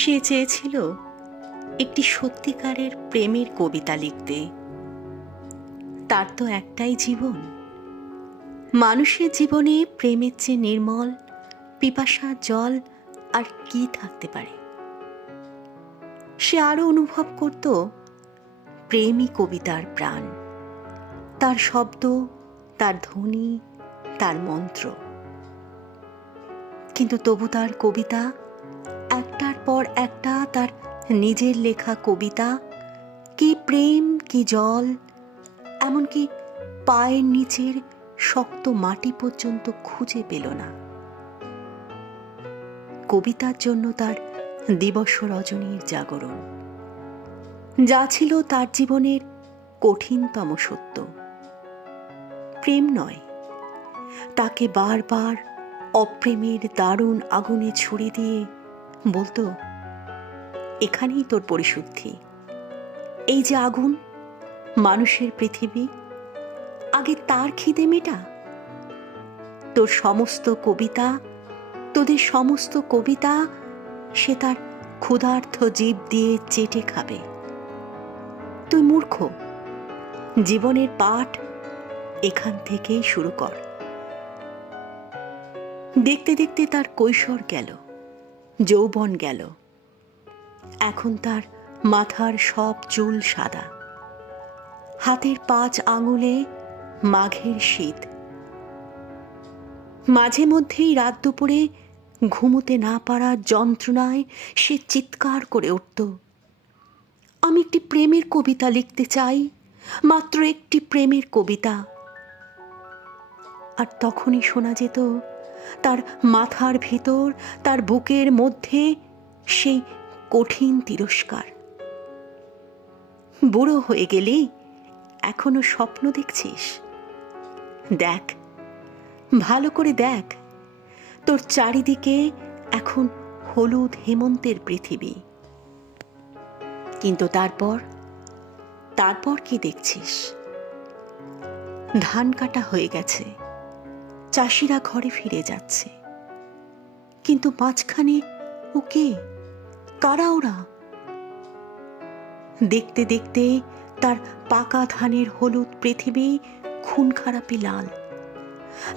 সে চেয়েছিল একটি সত্যিকারের প্রেমের কবিতা লিখতে তার তো একটাই জীবন মানুষের জীবনে প্রেমের চেয়ে নির্মল পিপাসা জল আর কি থাকতে পারে সে আরও অনুভব করত প্রেমই কবিতার প্রাণ তার শব্দ তার ধ্বনি তার মন্ত্র কিন্তু তবু তার কবিতা পর একটা তার নিজের লেখা কবিতা কি প্রেম কি জল এমনকি পায়ের নিচের শক্ত মাটি পর্যন্ত খুঁজে পেল না কবিতার জন্য তার দিবস রজনীর জাগরণ যা ছিল তার জীবনের কঠিনতম সত্য প্রেম নয় তাকে বারবার অপ্রেমের দারুণ আগুনে ছুড়ে দিয়ে বলতো এখানেই তোর পরিশুদ্ধি এই যে আগুন মানুষের পৃথিবী আগে তার খিদে মেটা তোর সমস্ত কবিতা তোদের সমস্ত কবিতা সে তার ক্ষুধার্থ জীব দিয়ে চেটে খাবে তুই মূর্খ জীবনের পাঠ এখান থেকেই শুরু কর দেখতে দেখতে তার কৈশোর গেল যৌবন গেল এখন তার মাথার সব চুল সাদা হাতের পাঁচ আঙুলে মাঘের শীত মাঝে মধ্যেই রাত দুপুরে ঘুমোতে না পারার যন্ত্রণায় সে চিৎকার করে উঠত আমি একটি প্রেমের কবিতা লিখতে চাই মাত্র একটি প্রেমের কবিতা আর তখনই শোনা যেত তার মাথার ভিতর তার বুকের মধ্যে সেই কঠিন তিরস্কার বুড়ো হয়ে গেলি এখনো স্বপ্ন দেখছিস দেখ ভালো করে দেখ তোর চারিদিকে এখন হলুদ হেমন্তের পৃথিবী কিন্তু তারপর তারপর কি দেখছিস ধান কাটা হয়ে গেছে চাষিরা ঘরে ফিরে যাচ্ছে কিন্তু মাঝখানে ও কে কারা ওরা দেখতে দেখতে তার পাকা ধানের হলুদ পৃথিবী খুন খারাপি লাল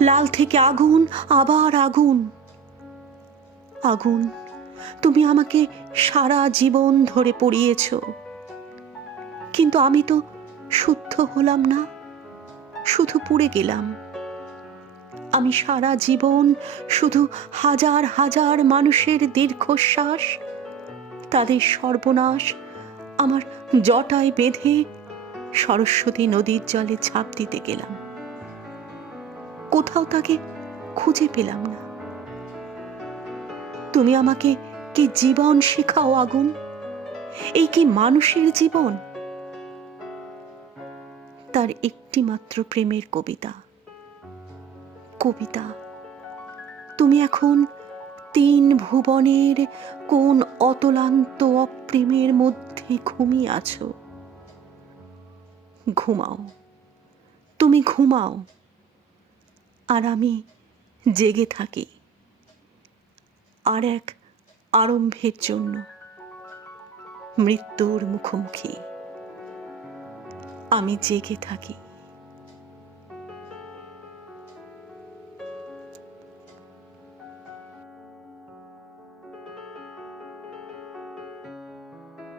লাল থেকে আগুন আবার আগুন আগুন তুমি আমাকে সারা জীবন ধরে পড়িয়েছ কিন্তু আমি তো শুদ্ধ হলাম না শুধু পুড়ে গেলাম আমি সারা জীবন শুধু হাজার হাজার মানুষের দীর্ঘশ্বাস তাদের সর্বনাশ আমার জটায় বেঁধে সরস্বতী নদীর জলে ঝাঁপ দিতে গেলাম কোথাও তাকে খুঁজে পেলাম না তুমি আমাকে কি জীবন শেখাও আগুন এই কি মানুষের জীবন তার একটি মাত্র প্রেমের কবিতা কবিতা তুমি এখন তিন ভুবনের কোন অতলান্ত অপ্রেমের মধ্যে ঘুমিয়ে আছো ঘুমাও তুমি ঘুমাও আর আমি জেগে থাকি আর এক আরম্ভের জন্য মৃত্যুর মুখোমুখি আমি জেগে থাকি